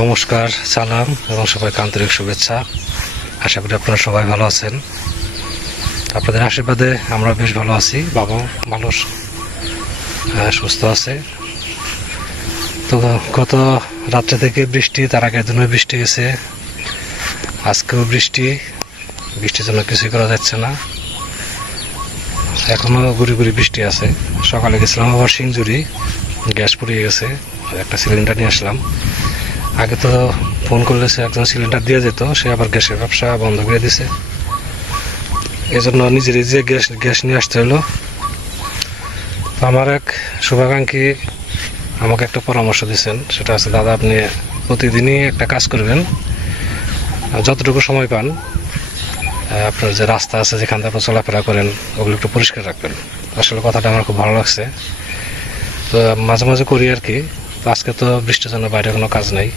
নমস্কার, সালাম এবং সবাইকে আন্তরিক শুভেচ্ছা। আশা করি আপনারা সবাই ভালো আছেন। আপনাদের আশীর্বাদে আমরা বেশ ভালো আছি। বাবা ভালো সুস্থ আছে। তো গত রাত্রে থেকে বৃষ্টি, তার আগের দিনও বৃষ্টি গেছে, আজকেও বৃষ্টির জন্য কিছুই করা যাচ্ছে না। এখনো গুড়ি গুড়ি বৃষ্টি আছে। সকালে গেছিলাম আবার সিংজুরি, গ্যাস পুড়িয়ে গেছে, একটা সিলিন্ডার নিয়ে আসলাম। আগে তো ফোন করলে সে একজন সিলিন্ডার দিয়ে যেত, সে আবার গ্যাসের ব্যবসা বন্ধ করে দিছে। এজন্য নিজের যে গ্যাস নিয়ে আসতে হলো। আমার এক শুভাকাঙ্ক্ষী আমাকে একটা পরামর্শ দিয়েছেন, সেটা আছে, দাদা আপনি প্রতিদিনই একটা কাজ করবেন, যতটুকু সময় পান আপনার যে রাস্তা আছে যেখান থেকে আপনি চলাফেরা করেন ওগুলো একটু পরিষ্কার রাখবেন। আসলে কথাটা আমার খুব ভালো লাগছে। তো মাঝে মাঝে করি আর কি। আজকে তো বৃষ্টির জন্য বাইরে কোনো কাজ নাই।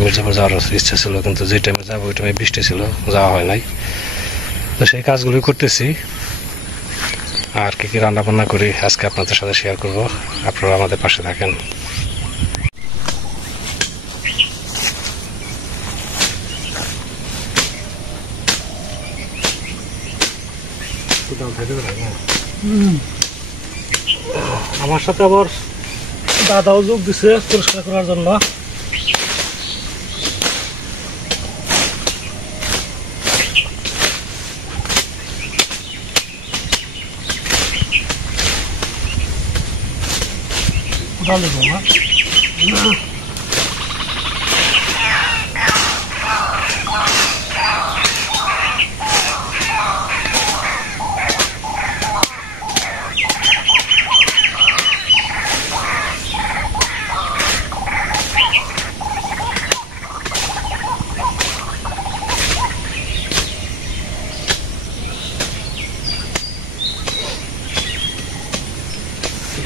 মির্জাপুর যাওয়ার ইচ্ছা ছিল, কিন্তু যে টাইমে যাবো ওই টাইমে বৃষ্টি ছিল, যাওয়া হয় নাই। তো সেই কাজগুলোই করতেছি। আর কি কি রান্না বান্না করি আজকে আপনাদের সাথে শেয়ার করব। আপনারা আমাদের পাশে থাকেন। আমার সাথে আবার দাদাও যোগ দিছে পরিষ্কার করার জন্য।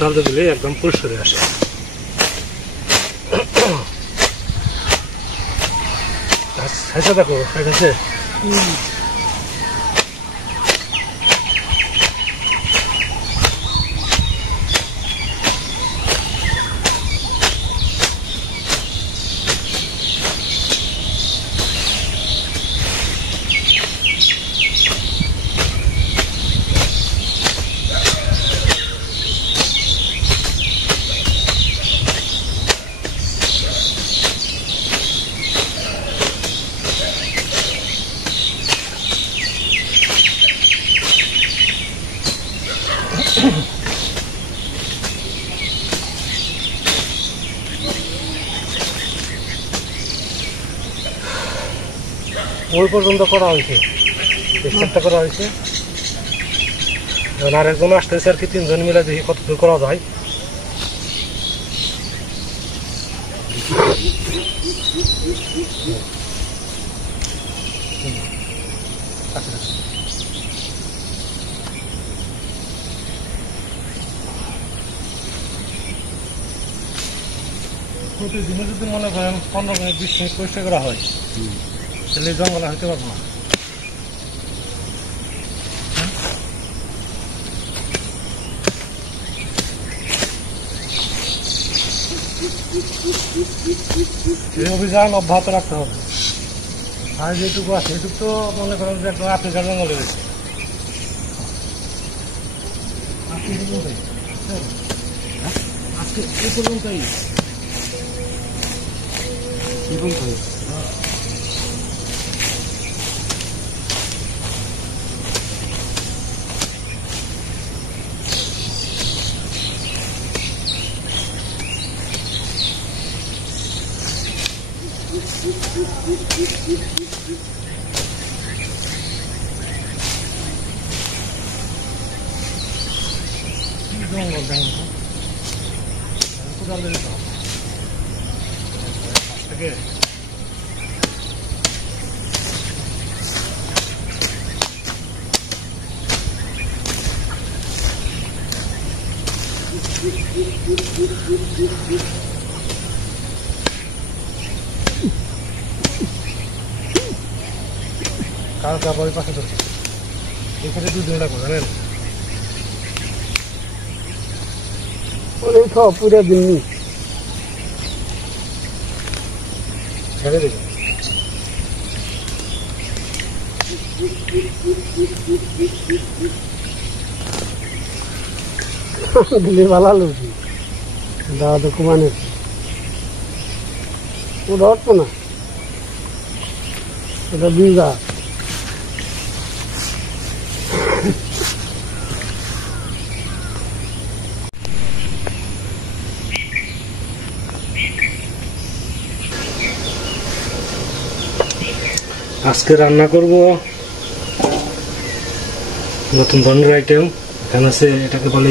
ডালটা দিলে একদম পরিষ্কার আসে। দেখো আছে। ওই পর্যন্ত করা হয়েছে, চেষ্টা করা হয়েছে। আর একজন আসতেছে আর কি, তিনজন মিলে দেখি কতদূর করা যায়। প্রতিদিনে যদি মনে করেন 15 মিনিট 20 মিনিট পরিষ্কার করা হয়, তাহলে জঙ্গলে হইতে পারবো না। এই অভিযান অব্যাহত রাখতে হবে। আর যেটুকু আছে এটুকু তো মনে করেন যে একটা আফ্রিকার জঙ্গলে রয়েছে। আজকে এই পর্যন্তই জঙ্গল দেখেন কোদাল দিতে হবে থেকে। কালকে আবার ওই পাশে ধরছি, এখানে 2 দিন লাগবে জানেন। ওই সব পুরো দিন ছেড়ে দিবেন। দিলে ভালো লুচি দাওয়া তো কমানে ওটা হতো না, ওটা বিজা। আজকে রান্না করব নতুন ধরনের আইটেম। এখানে আছে, এটাকে বলে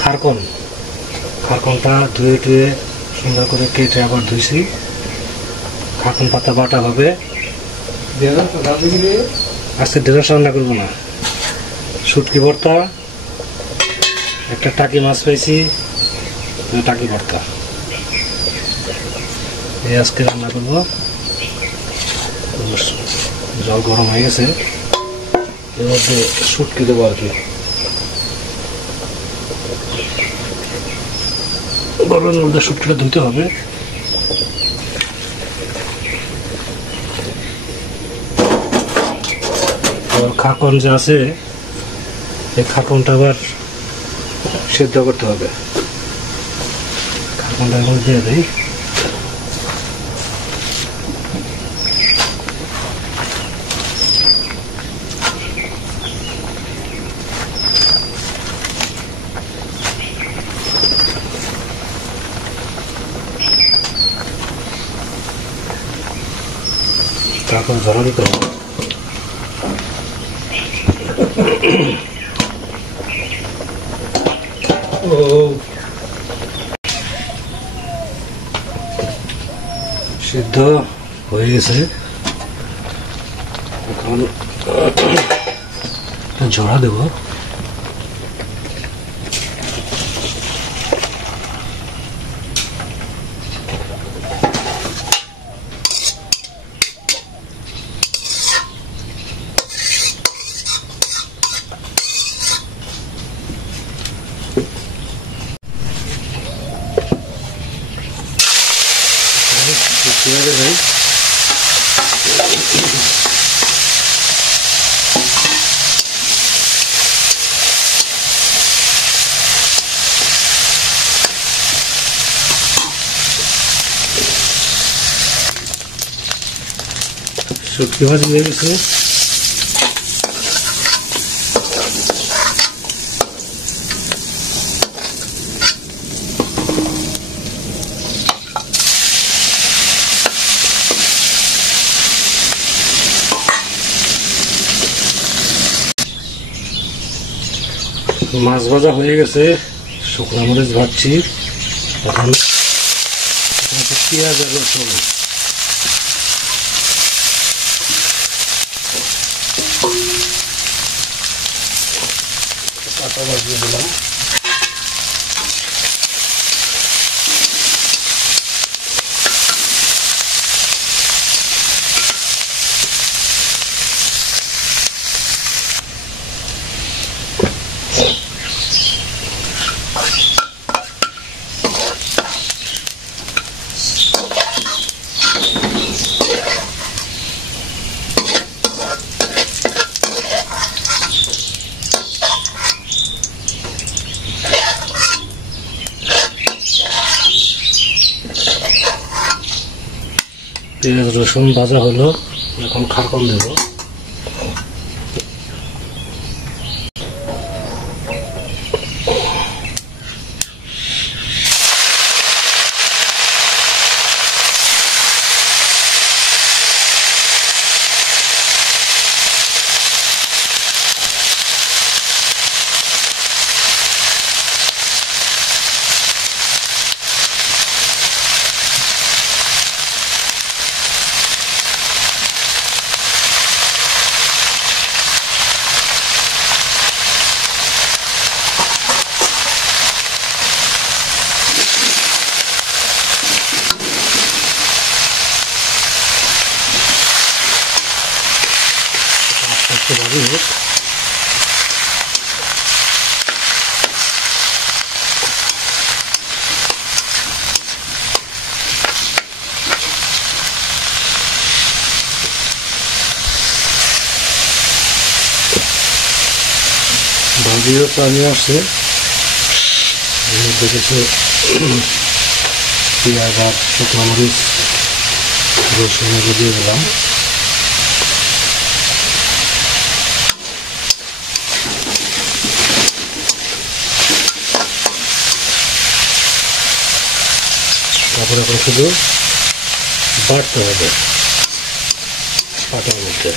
খারকন। খারকনটা ধুয়ে টুয়ে সুন্দর করে কেটে আবার ধুইছি। খারকন পাতা বাটা হবে। আজকে ঢেঁড়স রান্না করবো না, শুটকি ভর্তা, একটা টাকি মাছ পেয়েছি, টাকি ভর্তা, এই আজকে রান্না করবো। জল গরম হয়ে গেছে, এর মধ্যে শুটকি দেবো আর কি। গরমের মধ্যে শুটকিটা ধুতে হবে। খাকন যে আছে, এই খাকনটা আবার সেদ্ধ করতে হবে। খাকনটা এখন দিয়ে দিই। খাকন ঝরা দিতে হবে। সিদ্ধ হয়ে গেছে, এখন ঝরা দেব। শুটকি ভাজি হয়ে গেছে। মাছ ভাজা হয়ে গেছে, শুকনো মরিচ ভাজছি। এখন পেঁয়াজ আর রসুন, কাঁচা মাছ দিয়ে দিলাম। পেঁয়াজ রসুন ভাজা হলো, এখন খারকন দেব। ভালোই হোক। জিরোটা নিয়ে আসছে দেখেছে পেঁয়াজ আর শুকনো মরিচ রসুন এগুলো দিয়ে দিলাম। তারপরে এখন শুধু বাটতে হবে পাটার মধ্যে।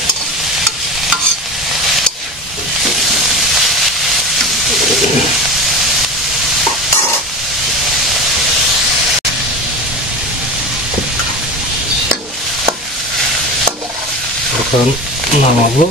এখন নামাবো।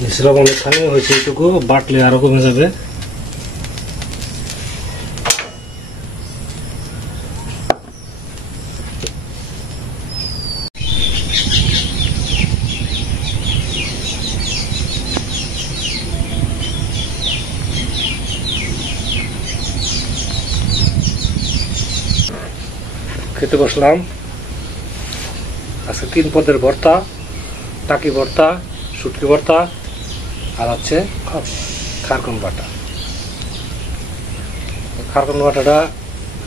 মিশ্রণ অনেকখানি হয়েছে, এইটুকু বাটলে আরো কমে যাবে। খেতে বসলাম। আজকে 3 পদের ভর্তা, টাকি ভর্তা, শুটকি ভর্তা আর আছে খারকন বাটা। খারকন বাটাটা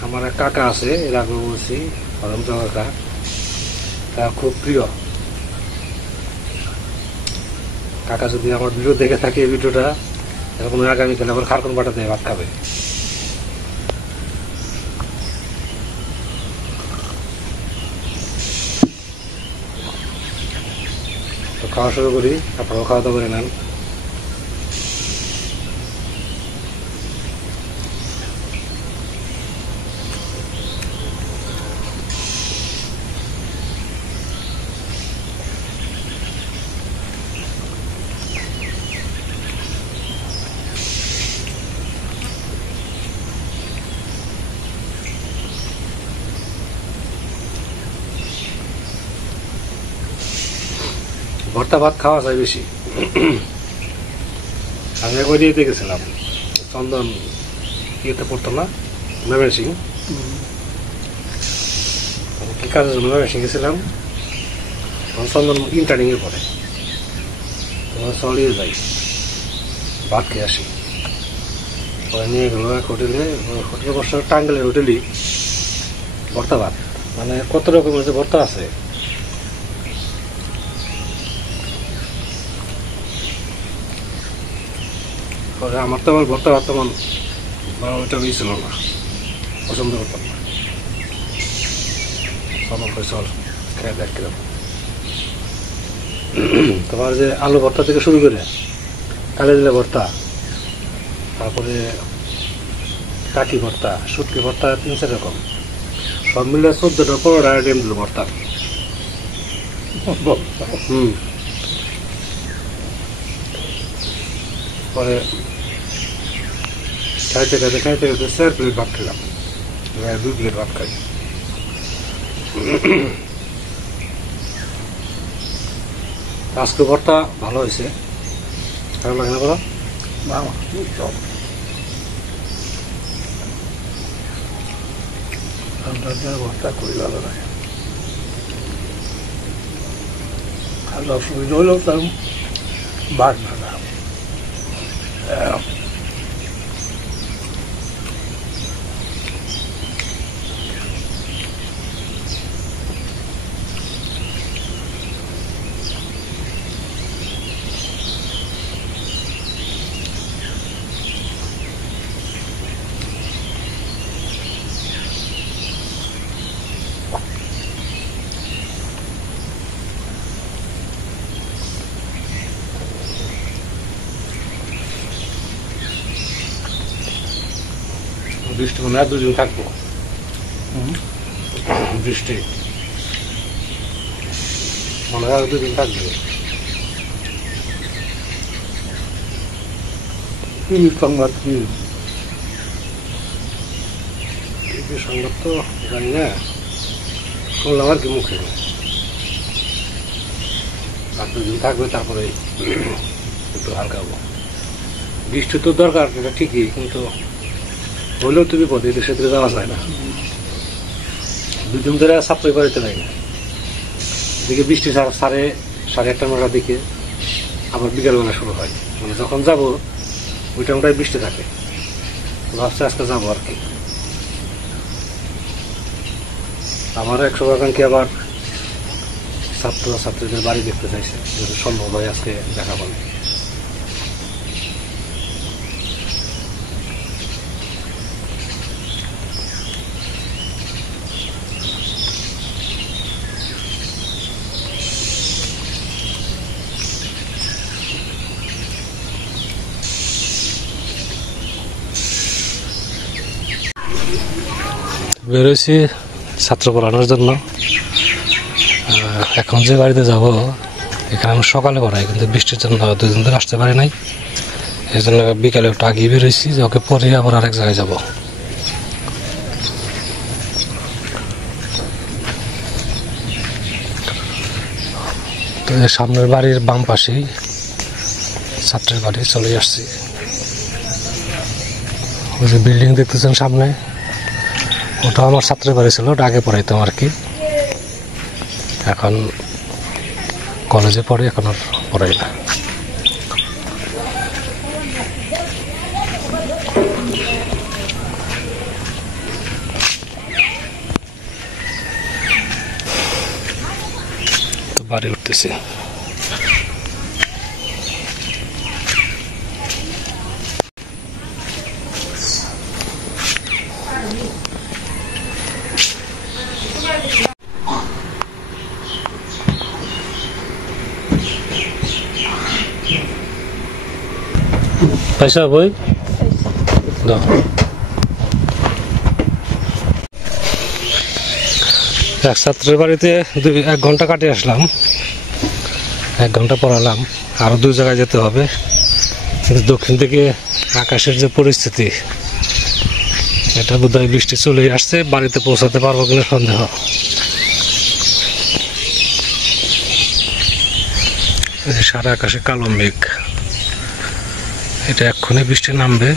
আমার এক কাকা আছে, এর আগে বলছি অরন্ত কাকা, তার খুব প্রিয়। কাকা যদি আমার ভিডিও দেখে থাকে এই ভিডিওটা, এখন আগামীকাল আবার খারকন বাটা দিয়ে ভাত খাবে। তো খাওয়া শুরু করি, আপনারাও খাওয়া দাওয়া করে নেন। ভর্তা ভাত খাওয়া যায় বেশি। আমি একবার ইয়েতে গেছিলাম, চন্দন ইয়েতে পড়তো না, ময়মনসিং। কি কাজের জন্য ময়মনসিং গেছিলাম, চন্দন ইন্টার্নিং এ পড়ে। তোমার চলিয়ে যাই, ভাত খেয়ে আসি। পরে নিয়ে গেলো এক হোটেলে, হোটেলে বসে টাঙ্গেলের হোটেলই ভর্তা ভাত, মানে কত রকমের যে ভর্তা আছে। আমার তো আমার ভর্তা ভাত তেমন ওইটা ছিল না, পছন্দ করতাম না। আমার চল খেয়ে দেখ কিরকম। তোমার যে আলু ভর্তা থেকে শুরু করে কালে দিলে ভর্তা, তারপরে কাঠি ভর্তা, শুটকি ভর্তা, 3-4 রকম, সব মিলে 14টা 15টা আইটেম দিল ভর্তা। পরে খাইতে 4 প্লেট ভাত খেলাম, 2 প্লেট ভাত খাই। আজকে ভর্তা ভালো হয়েছে, খারাপ লাগে না বলো? ভর্তা খুবই ভালো লাগে। আর অসুবিধা হলেও তার ভাত ভালো। বৃষ্টি মনে হয় 2 দিন থাকবো। বৃষ্টি মনে হয় 2 দিন থাকবে। সংবাদ কি সংবাদ তো জানি না, শুনলাম আর কি মুখে। আর 2 দিন থাকবে, তারপরে একটু হালকা হবো। বৃষ্টি তো দরকার, এটা ঠিকই, কিন্তু হলেও তো বিপদ, এই দেশে থেকে যাওয়া যায় না। 2 দিন ধরে ছাত্রই বাড়িতে নাই না। এদিকে বৃষ্টি সাড়ে 1:30-9টার দিকে আবার বিকালবেলা শুরু হয়, মানে যখন যাব ওই টাইমটায় বৃষ্টি থাকে। ভাবছি আজকে যাবো আর কি। আমার এক শুভাকাঙ্ক্ষী আবার ছাত্রীদের বাড়ি দেখতে চাইছে, যদি সম্ভব হয় আজকে দেখা পাবে। বেরোইছি ছাত্র পড়ানোর জন্য। এখন যে বাড়িতে যাব এখানে আমি সকালে পড়াই, কিন্তু বৃষ্টির জন্য 2 দিন ধরে আসতে পারি নাই। এই জন্য বিকালে একটু আগেই বেরোইছি যে ওকে পরে আবার আরেক জায়গায় যাব। তো সামনের বাড়ির বাম পাশেই ছাত্রের বাড়ি চলে আসছি। ওই যে বিল্ডিং দেখতেছেন সামনে, ওটা আমার ছাত্রের বাড়ি ছিল, ওটা আগে পড়াইতাম আর কি। এখন কলেজে পড়ে, এখন আর পড়াই না। তো বাড়ি উঠতেছি। পয়সা বই দাও। এক ছাত্রের বাড়িতে 1 ঘন্টা কাটিয়ে আসলাম, 1 ঘন্টা পড়ালাম। আরো 2 জায়গায় যেতে হবে, কিন্তু দক্ষিণ থেকে আকাশের যে পরিস্থিতি, এটা বোধহয় বৃষ্টি চলে আসছে। বাড়িতে পৌঁছাতে পারবো কিনা সন্দেহ। সারা আকাশে কালো মেঘ, এটা এক্ষুনি বৃষ্টি নামবে।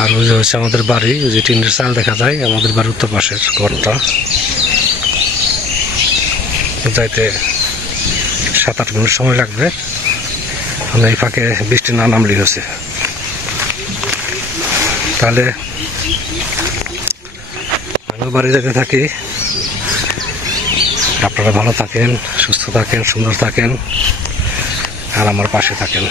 আর ওই যে হচ্ছে আমাদের বাড়ি, ওই যে টিনের চাল দেখা যায়, আমাদের বাড়ির উত্তর পাশের ঘরটা। যাইতে 7-8 মিনিট সময় লাগবে। আমি এই ফাঁকে বৃষ্টি না নামলেই হচ্ছে। তাহলে আমিও বাড়ি যেতে থাকি। আপনারা ভালো থাকেন, সুস্থ থাকেন, সুন্দর থাকেন, আর আমার পাশে থাকেন।